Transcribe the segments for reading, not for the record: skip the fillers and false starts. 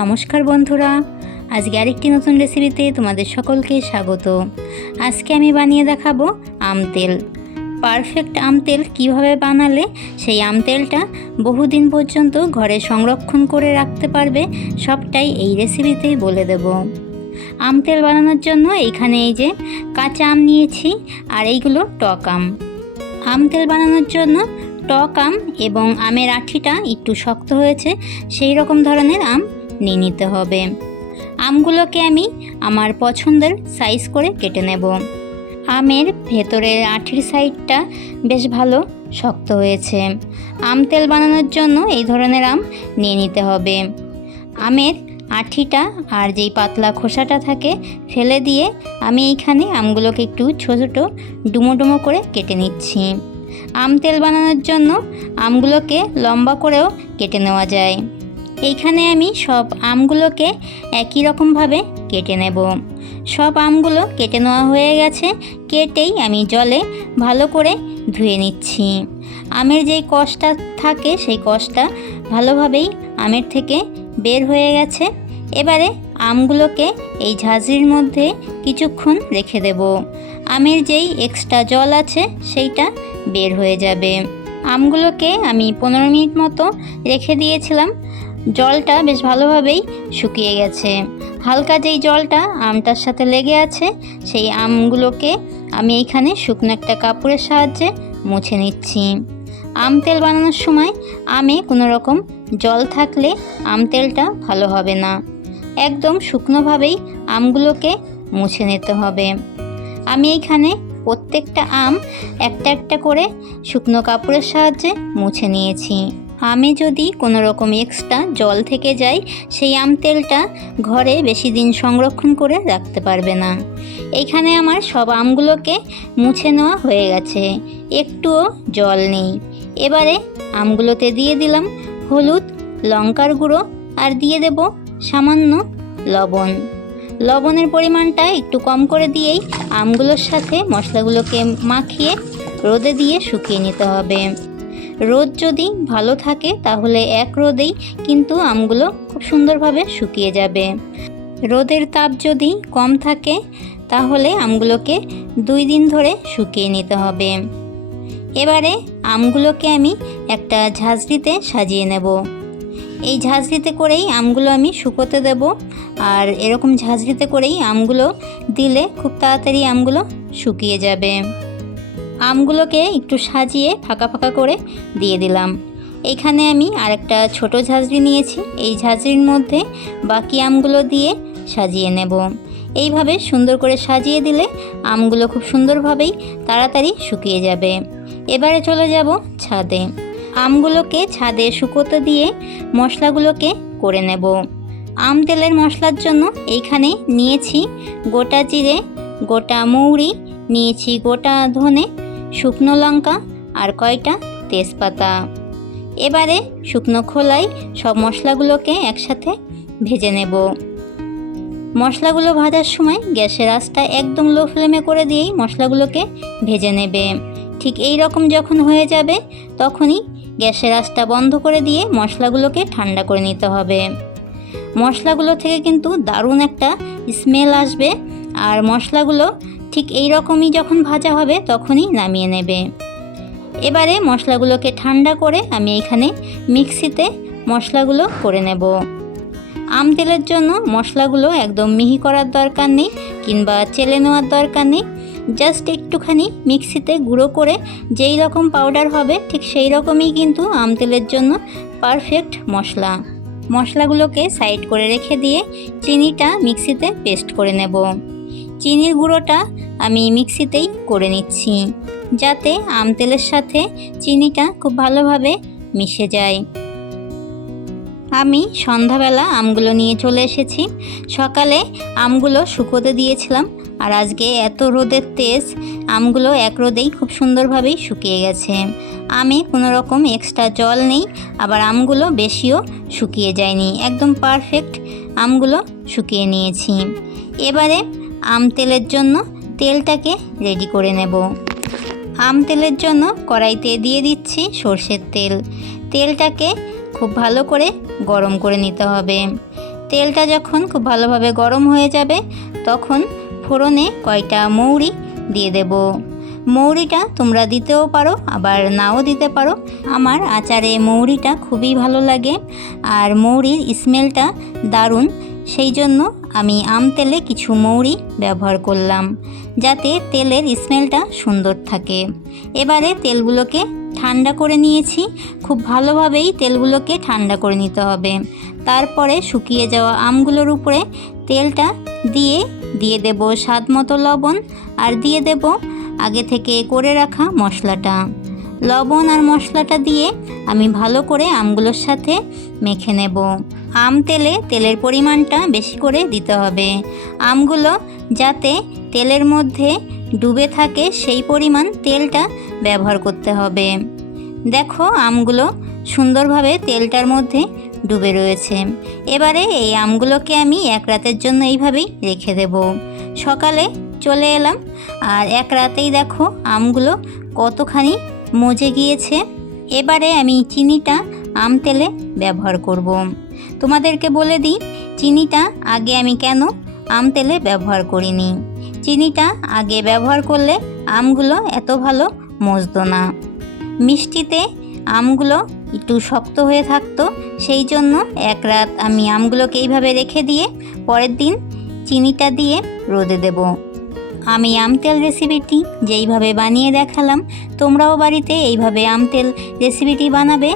নমস্কার বন্ধুরা, আজকে আরেকটি নতুন রেসিপিতে তোমাদের সকলকে স্বাগত। আজকে আমি বানিয়ে দেখাবো আম তেল। পারফেক্ট আম তেল কীভাবে বানালে সেই আম তেলটা বহুদিন পর্যন্ত ঘরে সংরক্ষণ করে রাখতে পারবে, সবটাই এই রেসিপিতেই বলে দেব। আম তেল বানানোর জন্য এইখানে এই যে কাঁচা আম নিয়েছি, আর এইগুলো টক আম। আম তেল বানানোর জন্য টক আম এবং আমের আঠিটা একটু শক্ত হয়েছে সেই রকম ধরনের আম নিয়ে নিতে হবে। আমগুলোকে আমি আমার পছন্দের সাইজ করে কেটে নেব। আমের ভেতরের আঠির সাইডটা বেশ ভালো শক্ত হয়েছে। আম তেল বানানোর জন্য এই ধরনের আম নিয়ে নিতে হবে। আমের আঠিটা আর যেই পাতলা খোসাটা থাকে ফেলে দিয়ে আমি এইখানে আমগুলোকে একটু ছোটো ছোটো ডুমো ডুমো করে কেটে নিচ্ছি। আম তেল বানানোর জন্য আমগুলোকে লম্বা করেও কেটে নেওয়া যায়। এইখানে আমি সব আমগুলোকে একই রকমভাবে কেটে নেব। সব আমগুলো কেটে নেওয়া হয়ে গেছে। কেটেই আমি জলে ভালো করে ধুয়ে নিচ্ছি। আমের যেই কষটা থাকে সেই কষটা ভালোভাবেই আমের থেকে বের হয়ে গেছে। এবারে আমগুলোকে এই ঝাঁঝরির মধ্যে কিছুক্ষণ রেখে দেব। আমের যেই এক্সট্রা জল আছে সেইটা বের হয়ে যাবে। আমগুলোকে আমি 15 মিনিট মতো রেখে দিয়েছিলাম। জলটা বেশ ভালোভাবেই শুকিয়ে গেছে। হালকা যেই জলটা আমটার সাথে লেগে আছে সেই আমগুলোকে আমি এইখানে শুকনো একটা কাপড়ের সাহায্যে মুছে নিচ্ছি। আম তেল বানানোর সময় আমে কোনো রকম জল থাকলে আম তেলটা ভালো হবে না। একদম শুকনোভাবেই আমগুলোকে মুছে নিতে হবে। আমি এইখানে প্রত্যেকটা আম একটা একটা করে শুকনো কাপড়ের সাহায্যে মুছে নিয়েছি। আমে যদি কোনো রকম এক্সট্রা জল থেকে যায় সেই আম তেলটা ঘরে বেশি দিন সংরক্ষণ করে রাখতে পারবে না। এইখানে আমার সব আমগুলোকে মুছে নেওয়া হয়ে গেছে, একটুও জল নেই। এবারে আমগুলোতে দিয়ে দিলাম হলুদ, লঙ্কার গুঁড়ো আর দিয়ে দেব সামান্য লবণ। লবণের পরিমাণটা একটু কম করে দিয়েই আমগুলোর সাথে মশলাগুলোকে মাখিয়ে রোদে দিয়ে শুকিয়ে নিতে হবে। রোদ যদি ভালো থাকে তাহলে এক রোদেই কিন্তু আমগুলো খুব সুন্দরভাবে শুকিয়ে যাবে। রোদের তাপ যদি কম থাকে তাহলে আমগুলোকে 2 দিন ধরে শুকিয়ে নিতে হবে। এবারে আমগুলোকে আমি একটা ঝাঁঝরিতে সাজিয়ে নেব। এই ঝাঁঝরিতে করেই আমগুলো আমি শুকোতে দেব। আর এরকম ঝাঁঝরিতে করেই আমগুলো দিলে খুব তাড়াতাড়ি আমগুলো শুকিয়ে যাবে। আমগুলোকে একটু সাজিয়ে ফাঁকা ফাঁকা করে দিয়ে দিলাম। এইখানে আমি আরেকটা ছোট ঝাঁঝরি নিয়েছি। এই ঝাঁঝরির মধ্যে বাকি আমগুলো দিয়ে সাজিয়ে নেব। এইভাবে সুন্দর করে সাজিয়ে দিলে আমগুলো খুব সুন্দরভাবেই তাড়াতাড়ি শুকিয়ে যাবে। এবারে চলে যাব ছাদে। আমগুলোকে ছাদে শুকোতে দিয়ে মশলাগুলোকে করে নেব। আম তেলের মশলার জন্য এইখানে নিয়েছি গোটা জিরে, গোটা মৌরি, নিয়েছি গোটা ধনে, শুকনো লঙ্কা আর কয়টা তেজপাতা। এবারে শুকনো খোলায় সব মশলাগুলোকে একসাথে ভেজে নেব। মশলাগুলো ভাজার সময় গ্যাসের আঁচটা একদম লো ফ্লেমে করে দিয়েই মশলাগুলোকে ভেজে নেবে। ঠিক এই রকম যখন হয়ে যাবে তখনই গ্যাসের আঁচটা বন্ধ করে দিয়ে মশলাগুলোকে ঠান্ডা করে নিতে হবে। মশলাগুলো থেকে কিন্তু দারুণ একটা স্মেল আসবে। আর মশলাগুলো ঠিক এই রকমই যখন ভাজা হবে তখনই নামিয়ে নেবে। এবারে মশলাগুলোকে ঠান্ডা করে আমি এখানে মিক্সিতে মশলাগুলো করে নেব। আম তেলের জন্য মশলাগুলো একদম মিহি করার দরকার নেই কিংবা চেলে নেওয়ার দরকার নেই। জাস্ট একটুখানি মিক্সিতে গুঁড়ো করে যেই রকম পাউডার হবে ঠিক সেই রকমই কিন্তু আম তেলের জন্য পারফেক্ট মশলা। মশলাগুলোকে সাইড করে রেখে দিয়ে চিনিটা মিক্সিতে পেস্ট করে নেব। চিনির গুঁড়োটা আমি মিক্সিতেই করে নিচ্ছি যাতে আম তেলের সাথে চিনিটা খুব ভালোভাবে মিশে যায়। আমি সন্ধ্যাবেলা আমগুলো নিয়ে চলে এসেছি। সকালে আমগুলো শুকোতে দিয়েছিলাম আর আজকে এত রোদের তেজ আমগুলো এক রোদেই খুব সুন্দরভাবেই শুকিয়ে গেছে। আমে কোনো রকম এক্সট্রা জল নেই, আবার আমগুলো বেশিও শুকিয়ে যায়নি। একদম পারফেক্ট আমগুলো শুকিয়ে নিয়েছি। এবারে আম তেলের জন্য তেলটাকে রেডি করে নেব। আম তেলের জন্য কড়াইতে দিয়ে দিচ্ছি সর্ষের তেল। তেলটাকে খুব ভালো করে গরম করে নিতে হবে। তেলটা যখন খুব ভালোভাবে গরম হয়ে যাবে তখন ফোড়নে কয়টা মৌরি দিয়ে দেব। মৌরিটা তোমরা দিতেও পারো আবার নাও দিতে পারো। আমার আচারে মৌরিটা খুবই ভালো লাগে আর মৌরির স্মেলটা দারুণ, সেই জন্য আমি আম তেলে কিছু মৌরি ব্যবহার করলাম যাতে তেলের স্মেলটা সুন্দর থাকে। এবারে তেলগুলোকে ঠান্ডা করে নিয়েছি। খুব ভালোভাবেই তেলগুলোকে ঠান্ডা করে নিতে হবে। তারপরে শুকিয়ে যাওয়া আমগুলোর উপরে তেলটা দিয়ে দেব স্বাদ মতো লবণ আর দিয়ে দেব আগে থেকে করে রাখা মশলাটা। লবণ আর মশলাটা দিয়ে আমি ভালো করে আমগুলোর সাথে মেখে নেব। আম তেলের পরিমাণটা বেশি করে দিতে হবে। আমগুলো যাতে তেলের মধ্যে ডুবে থাকে সেই পরিমাণ তেলটা ব্যবহার করতে হবে। দেখো আমগুলো সুন্দরভাবে তেলটার মধ্যে ডুবে রয়েছে। এবারে এই আমগুলোকে আমি এক রাতের জন্য এইভাবেই রেখে দেব। সকালে চলে এলাম আর এক রাতেই দেখো আমগুলো কতখানি মজে গিয়েছে। এবারে আমি চিনিটা আম তেলে ব্যবহার করব। তোমাদেরকে বলে দিই চিনিটা আগে আমি কেন আম তেলে ব্যবহার করিনি। চিনিটা আগে ব্যবহার করলে আমগুলো এত ভালো মজতো না। মিষ্টিতে আমগুলো একটু শক্ত হয়ে থাকতো, সেই জন্য এক রাত আমি আমগুলোকে এইভাবে রেখে দিয়ে পরের দিন চিনিটা দিয়ে রোদে দেব। আমি আম তেল রেসিপিটি যেইভাবে বানিয়ে দেখালাম তোমরাও বাড়িতে এইভাবে আম তেল রেসিপিটি বানাবে।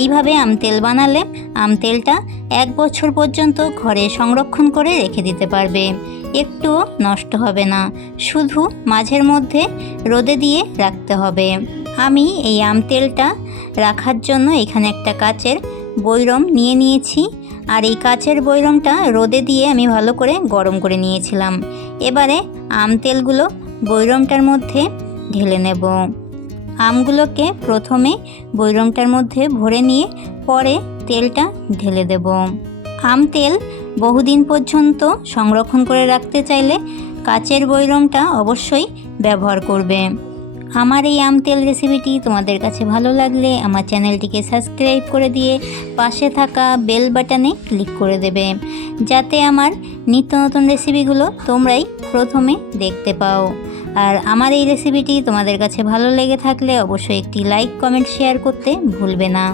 এইভাবে আম তেল বানালে আম তেলটা 1 বছর পর্যন্ত ঘরে সংরক্ষণ করে রেখে দিতে পারবে, একটুও নষ্ট হবে না। শুধু মাঝের মধ্যে রোদে দিয়ে রাখতে হবে। আমি এই আম তেলটা রাখার জন্য এখানে একটা কাচের বৈরম নিয়ে নিয়েছি আর এই কাচের বৈরমটা রোদে দিয়ে আমি ভালো করে গরম করে নিয়েছিলাম। এবারে আম তেলগুলো বৈরমটার মধ্যে ঢেলে নেব। আমগুলোকে প্রথমে বৈরমটার মধ্যে ভরে নিয়ে পরে তেলটা ঢেলে দেব। আম তেল বহুদিন পর্যন্ত সংরক্ষণ করে রাখতে চাইলে কাচের বৈরমটা অবশ্যই ব্যবহার করবে। আমার এই আম তেল রেসিপিটি তোমাদের কাছে ভালো লাগলে আমার চ্যানেলটিকে সাবস্ক্রাইব করে দিয়ে পাশে থাকা বেল বাটনে ক্লিক করে দেবে, যাতে আমার নিত্য নতুন রেসিপিগুলো তোমরাই প্রথমে দেখতে পাও। আর আমার এই রেসিপিটি তোমাদের কাছে ভালো লেগে থাকলে অবশ্যই একটি লাইক কমেন্ট শেয়ার করতে ভুলবে না।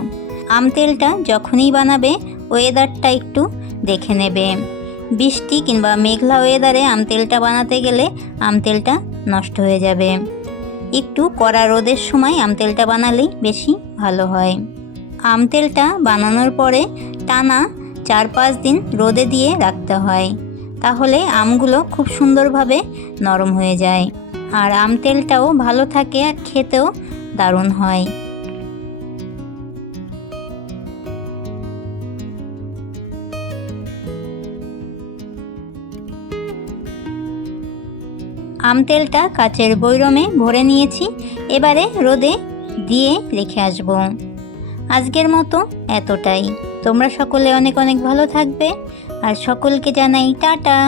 আম তেলটা যখনই বানাবে ওয়েদারটা একটু দেখে নেবে। বৃষ্টি কিংবা মেঘলা ওয়েদারে আম তেলটা বানাতে গেলে আম তেলটা নষ্ট হয়ে যাবে। একটু কড়া রোদের সময় আম তেলটা বানালেই বেশি ভালো হয়। আম তেলটা বানানোর পরে টানা 4-5 দিন রোদে দিয়ে রাখতে হয়, তাহলে আমগুলো খুব সুন্দরভাবে নরম হয়ে যায় আর আম তেলটাও ভালো থাকে আর খেতেও দারুণ হয়। আম তেলটা কাচের বৈরমে ভরে নিয়েছি, এবারে রোদে দিয়ে রেখে আসব। আজকের মতো এতটাই। তোমরা সকলে অনেক অনেক ভালো থাকবে আর সকলকে জানাই টাটা।